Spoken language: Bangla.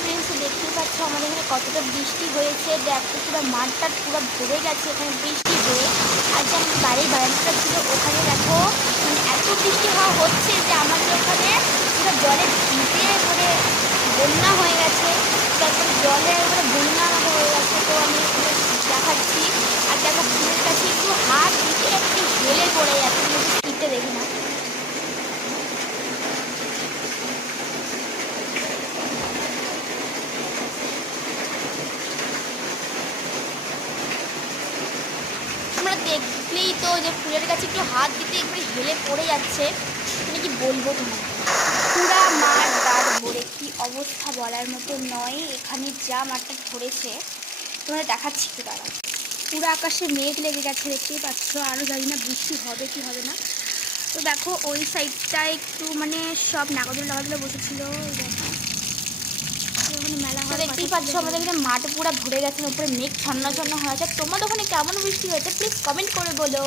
ফ্রেন্ডস, দেখতেই পাচ্ছ আমাদের এখানে কতটা বৃষ্টি হয়েছে। দেখো পুরো মাঠটা পুরো ভরে গেছে এখানে বৃষ্টি হয়ে। আর যে আমাদের বাড়ির বারান্দাটা ছিল ওখানে দেখো এত বৃষ্টি হওয়া হচ্ছে যে আমাদের ওখানে পুরো জলে ভিজে মানে বন্যা হয়ে গেছে। তারপরে জলে একবারে বন্যা আমাদের হয়ে গেছে। তো আমি দেখাচ্ছি। আর দেখো ফুলের কাছে একটু হাত দিতে একটু হেলে পড়ে যাচ্ছে, তুমি একটু স্পিডটা দেখে নাও। তোমরা দেখলেই তো যে ফুলের কাছে একটু হাত দিতে একবারে হেলে পড়ে যাচ্ছে। মানে কি বলবো তোমাকে, পুরা মাঠ গাছ ভরে, কি অবস্থা বলার মতো নয়। এখানে যা মাঠটা ভরেছে তোমরা দেখাচ্ছি তো দাঁড়াও। পুরো আকাশে মেঘ লেগে গেছে, দেখতেই পাচ্ছ। আরও জানি না বৃষ্টি হবে কি হবে না। তো দেখো ওই সাইডটা একটু মানে সব নাগরদোলা বসেছিল। মেলা হয়, দেখতেই পাচ্ছ আমাদের এখানে মাঠ পুরো ভরে গেছে, উপরে মেঘ ছন্ন ছন্ন হয়েছে। তোমাদের ওখানে কেমন বৃষ্টি হয়েছে প্লিজ কমেন্ট করে বলো।